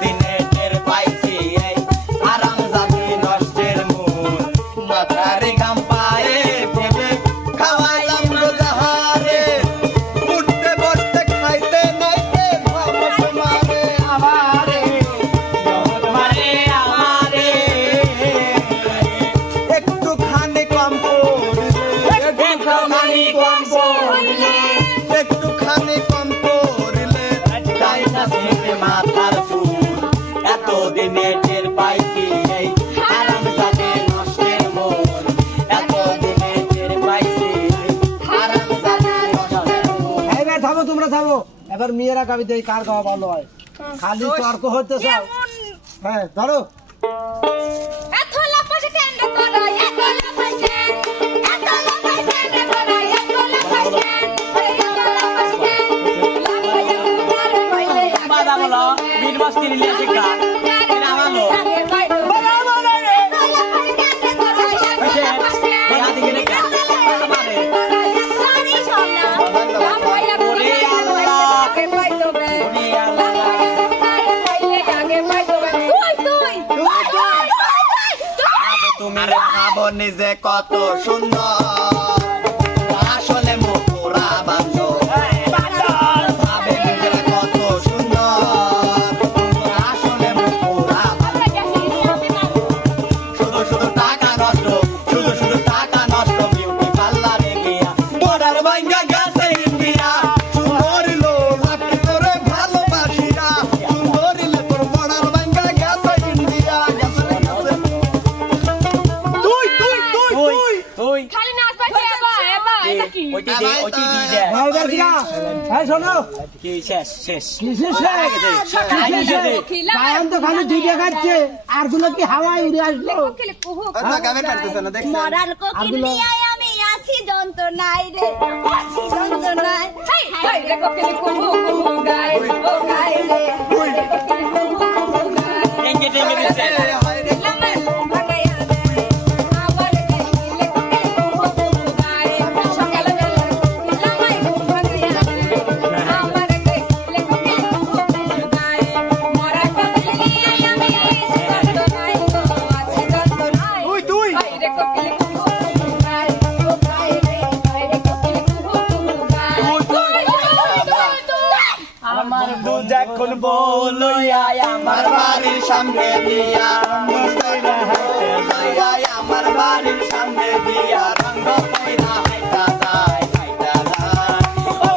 দিনে টের পাইছি এই আরাম জাদি নষ্টের মূল মাথারে গাম পায়ে ভেবে খাওয়াইলাম রোজাহারে উঠতে বসতে খাইতে নাইতে ভবত মারে আমারে একটুখানি কম পড়লে একটুখানি কম পড়লে তাই না সেটে মাথার চুল এতদিনে টের পাইছি এই আরাম জাদে নষ্টের মূল এতদিনে টের পাইছি আরাম জাদে নষ্টের মূল। এবার থামো, তোমরা থামো। এবার মেয়েরা কবিতা কার গাওয়া ভালো হয়, খালি তর্ক হতে চাও? হ্যাঁ ধরো। তুমি ভাবো নিজে কত সুন্দর আসলে মুখরা বান্ধব ভাবে নিজেরা কত সুন্দর আসলে মুখরা শুধু শুধু টাকা নষ্ট শুধু শুধু টাকা নষ্ট বিউটি পার্লারে গিয়া বর্ডার ভাঙ্গা গেছে ইন্ডিয়া সুন্দর লোক করে ভালোবাসিয়া সুন্দর তোর বর্ডার ভাঙ্গা গেছে ইন্ডিয়া খালি দুইটা খাচ্ছে আর গুলো কি হাওয়ায় উড়ে আসলো? মরার কোকিল নিয়ে আমি আছি যন্ত্রণায় রে, আছি যন্ত্রণায়। হাই রে কোকিল কুহু কুহু গায়, ও গায় রে, হাই রে কোকিল কুহু কুহু গায়। লামাই ভাগাইয়া দেয়, আবার কোকিল কুহু কুহু গায়। সকালবেলা লামাই ভাগাইয়া দেয়, আবার কোকিল কুহু কুহু গায়। মরার কোকিল নিয়ে আমি আছি যন্ত্রণায় গো, আছি যন্ত্রণায়। হাই রে কোকিল কুহু কুহু গায়, ও গায় রে, হাই রে কোকিল কুহু কুহু গায়। আমার দুধ এখন বলইয়া আমার বাড়ির সামনে দিয়া আমার বাড়ির সামনে দিয়া রঙ্গ কইরা হাইটা যায় হাইটা যায় ও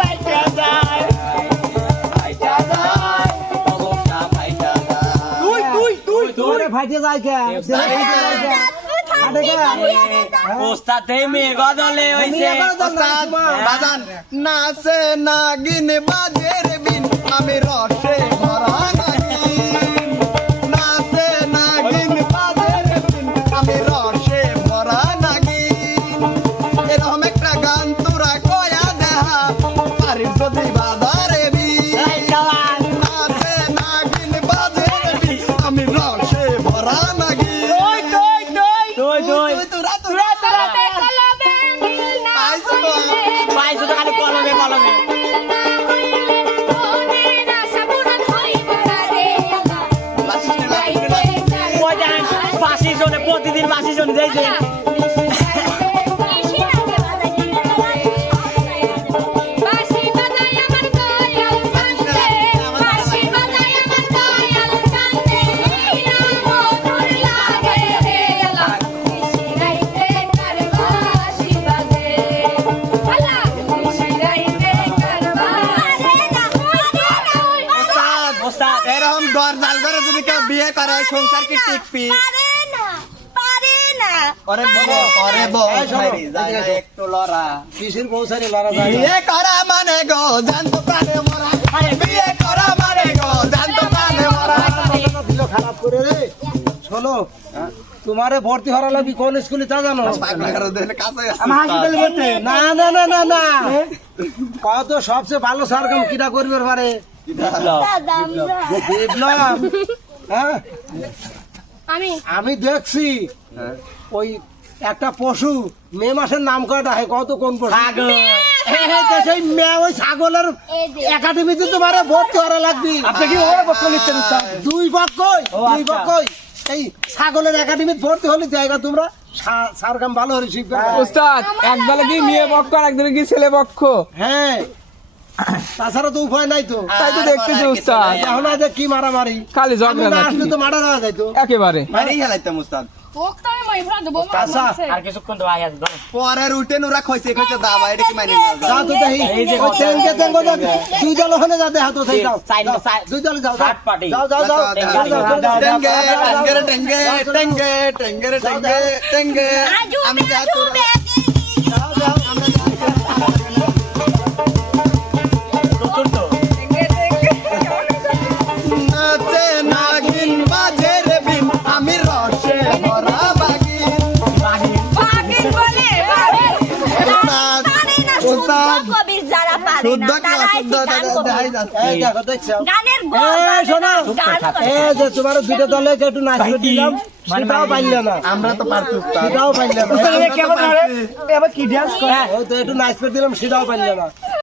হাইটা যায় হাইটা যায় অবস্থা হাইটা যায় তোরে ফাইটে যায় কে? ওস্তাদে মেঘদলে হইছে ওস্তাদ বাজান নাচে নাগিন বাজের বিন আমি রসে ভরা নাগিন নাচে নাগিন বাজের বিন আমি রসে ভরা নাগিন এরকম একটা গান তোরা কয়া দেহা পারিস যদি বাজারে বিন নাচে নাগিন বাজের বিন আমি রসে ভরা নাগিন প্রতিদিন 80 জন যাইছে এরকম দর জাল করে যদি কেউ বিয়ে করে সংসার কি টিকবি? আরে বলো আরে বল একটু লড়া কিসের পৌঁছারে লড়া যায়? বিয়ে করা মানে গো জানতো প্রাণে মরা আরে বিয়ে করা মানে গো জানতো প্রাণে মরা দিল খারাপ করে রে। শোনো, তোমারে ভর্তি হওয়ার লাগি কোন স্কুলে তা জানো? আমি হাসপাতালে ভর্তি না না না না না, কত সবচেয়ে ভালো সারকাম কিটা করবে পারে? বিপ্লব। হ্যাঁ আমি দেখছি ওই একটা পশু মে মাসের নাম কয়টা হয় কত কোন পশু ছাগল। সেই মেয়ে ওই ছাগলের একাডেমিতে তোমার ভর্তি করা লাগবে আপনি কি ওরা পক্ষ নিচ্ছেন উস্তাদ? দুই পক্ষই দুই আচ্ছা। পক্ষই এই ছাগলের একাডেমিতে ভর্তি হলে জায়গা তোমরা সার কাম ভালো হলে শিখবে উস্তাদ একদলে কি মেয়ে পক্ষ আর একদলে কি ছেলে পক্ষ? হ্যাঁ তাছাড়া তো উপায় নাই তো তাই তো দেখতেছি উস্তাদ, এখন আজ কি মারামারি খালি আমি ঝগড়া না আসলে তো মারা যাওয়া যাইতো একেবারে। মারেই হেলাইতাম উস্তাদ। আচ্ছা পরের উঠেন ওরা খইছে দাবা এটা কি মানি না যা তো দেখি ওই ট্যাঙ্কে ট্যাঙ্কে যাও। দুই দল ওখানে যা দেখা তো সেই যাও যাও। দুই দলে যাও যাও যাও যাও যাও টেঙ্গে টেঙ্গে টেঙ্গে টেঙ্গে টেঙ্গে টেঙ্গে টেঙ্গে আমি যা তোরা নাচে নাগিন বাজে রে বিন আমি রসে ভরা বাগিন বাগিন বলে উস্তাদ উস্তাদ কবির যারা পারে শুদ্ধ না কি তারা অশুদ্ধ দেখাই যাচ্ছে এই দেখো দেখছো গানের এই শোনো এই যে তোমার দুটো দলে একটু নাচতে দিলাম সেটাও পাইলে না আমরা তো পারছি উস্তাদ সেটাও পাইলে না কেমন এবার কি ডান্স ওই তো একটু নাচতে দিলাম সেটাও পাইলে না